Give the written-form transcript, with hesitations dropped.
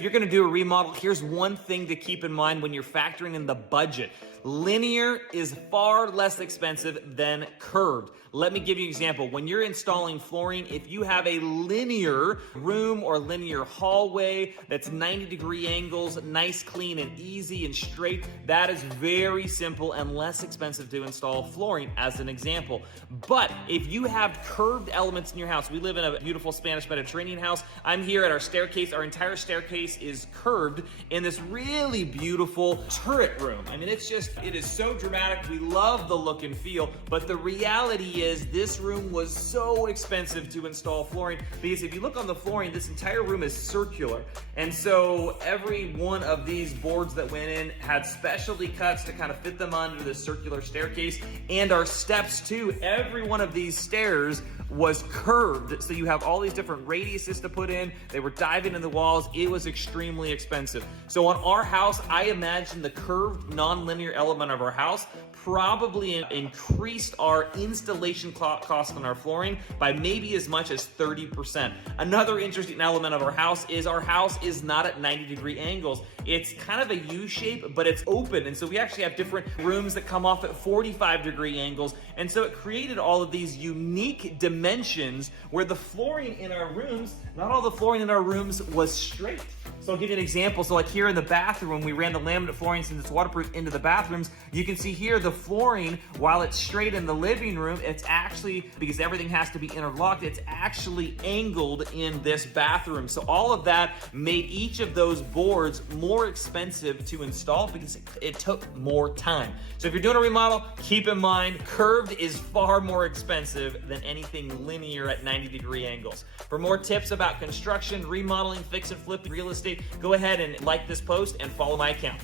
if you're gonna do a remodel, here's one thing to keep in mind when you're factoring in the budget. Linear is far less expensive than curved. Let me give you an example. When you're installing flooring, if you have a linear room or linear hallway that's 90-degree angles, nice, clean, and easy and straight, that is very simple and less expensive to install flooring, as an example. But if you have curved elements in your house, we live in a beautiful Spanish Mediterranean house. I'm here at our staircase. Our entire staircase is curved in this really beautiful turret room. I mean, it is so dramatic. We love the look and feel, but the reality is this room was so expensive to install flooring because if you look on the flooring, this entire room is circular. And so every one of these boards that went in had specialty cuts to kind of fit them under the circular staircase. And our steps too, every one of these stairs was curved. So you have all these different radiuses to put in. They were diving in the walls. It was extremely expensive. So on our house, I imagine the curved non-linear element of our house probably increased our installation cost on our flooring by maybe as much as 30%. Another interesting element of our house is not at 90-degree angles. It's kind of a U shape, but it's open. And so we actually have different rooms that come off at 45-degree angles. And so it created all of these unique dimensions where the flooring in our rooms, not all the flooring in our rooms was straight. So I'll give you an example. So like here in the bathroom, we ran the laminate flooring since it's waterproof into the bathrooms. You can see here the flooring, while it's straight in the living room, it's actually, because everything has to be interlocked, it's actually angled in this bathroom. So all of that made each of those boards more expensive to install because it took more time. So if you're doing a remodel, keep in mind, curved is far more expensive than anything linear at 90-degree angles. For more tips about construction, remodeling, fix and flip, real estate, go ahead and like this post and follow my account.